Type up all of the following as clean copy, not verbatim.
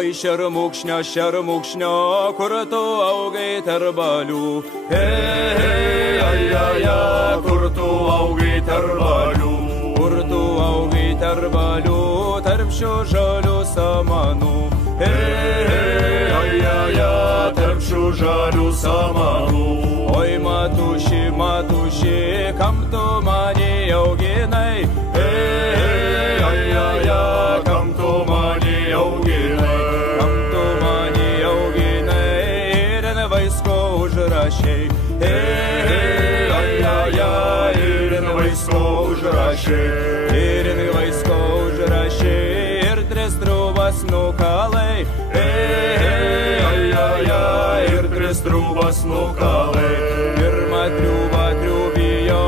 Oi šermukšnio, kur tu augai tarp balių. Kur tu augai tarp balių. Kur tu augai tarp balių, tarp šių žalių samanų. Tarp šių žalių samanų. Oi matuši, kam tu mane auginai? Kam tu mane auginai? Kam tu mane auginai? Ir ant vaisko užrašei. Ir ant vaisko užrašei. Ir ant vaisko užrašei. Ir tris trūbas nukalai. Ir tris trūbas nukalai. Pirmą triūbą triūbijo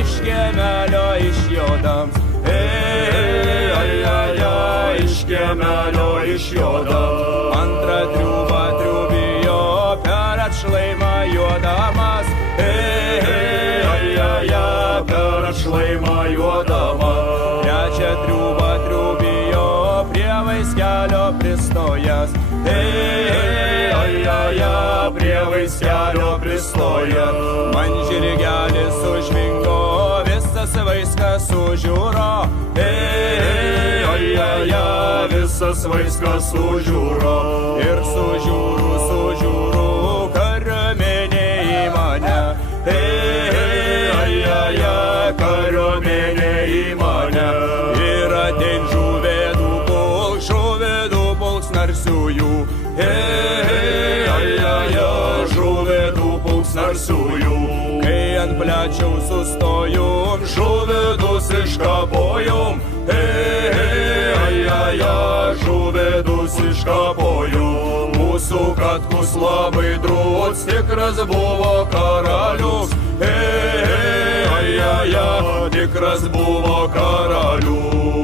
iš kiemelio išjodams. Iš kiemelio išjodams. Antrą triūbą triūbijo per atšlaimą juodamas. Per atšlaimą juodamas. Trečią triūbą triūbijo prie vaiskelio pristojęs. Prie vaiskelio pristojęs. Man žirgelis užvingo, visas vaiskas sužiūro. Visas vaiskas sužiūro. Ir sužiūru, kariuomenė į mane. Kariuomenė į mane. Ir atein žuvedų pulks narsiųjų. Žuvedų pulks narsiųjų. Kai ant plečiau sustojom, žuvedus iškapojom. Žuvedus iškapojom. Mūsų katkus labai drūts, tikras buvo karalius. Tikras buvo karalius.